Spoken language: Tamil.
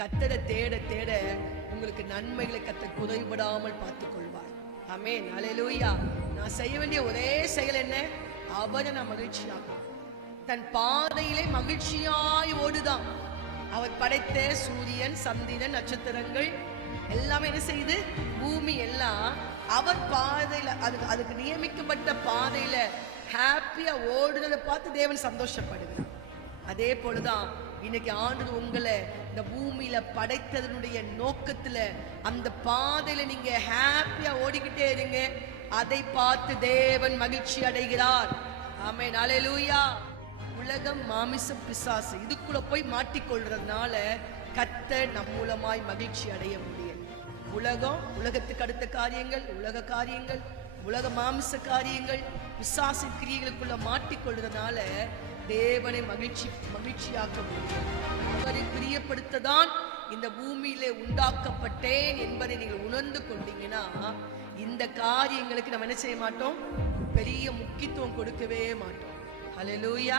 கத்தரை தேட தேட உங்களுக்கு நன்மைகளை கத்தர் குறைபடாமல் பார்த்துக் கொள்வார். ஆமென், அல்லேலூயா. நான் செய்ய வேண்டிய ஒரே செயல் என்ன? அவரை நான் மகிழ்ச்சியாக்கும். தன் பாதையிலே மகிழ்ச்சியாய் ஓடுதான். அவர் படைத்த சூரியன், சந்திரன், நட்சத்திரங்கள் எல்லாமே என்ன செய்யுது? பூமி எல்லாம் அவர் பாதையில, அதுக்கு நியமிக்கப்பட்ட பாதையில ஹாப்பியா ஓடுறதை பார்த்து தேவன் சந்தோஷப்படுகிறார். அதே போலதான் இன்னைக்கு ஆண்டவர் உங்களை இந்த பூமியில படைத்ததனுடைய நோக்கத்துல அந்த பாதையில நீங்க ஹாப்பியா ஓடிக்கிட்டே இருங்க. அதை பார்த்து தேவன் மகிழ்ச்சி அடைகிறார். ஆமென், அல்லேலூயா. உலகம், மாமிசம், பிசாசு இதுக்குள்ள போய் மாட்டிக்கொள்றதுனால கர்த்தர் நம் மூலமாய் மகிழ்ச்சி அடைய முடியும். உலகம், உலகத்துக்கு அடுத்த காரியங்கள், உலக காரியங்கள், உலக மாமிச காரியங்கள், பிசாசு கிரியைகளுக்குள்ள மாட்டிக்கொள்றதுனால தேவனை மகிழ்ச்சியாக்க முடியும். அவரை பிரியப்படுத்ததான் இந்த பூமியிலே உண்டாக்கப்பட்டேன் என்பதை நீங்கள் உணர்ந்து கொண்டீங்கன்னா இந்த காரியங்களுக்கு நம்ம என்ன செய்ய மாட்டோம்? பெரிய முக்கியத்துவம் கொடுக்கவே மாட்டோம். ஹல்லேலூயா.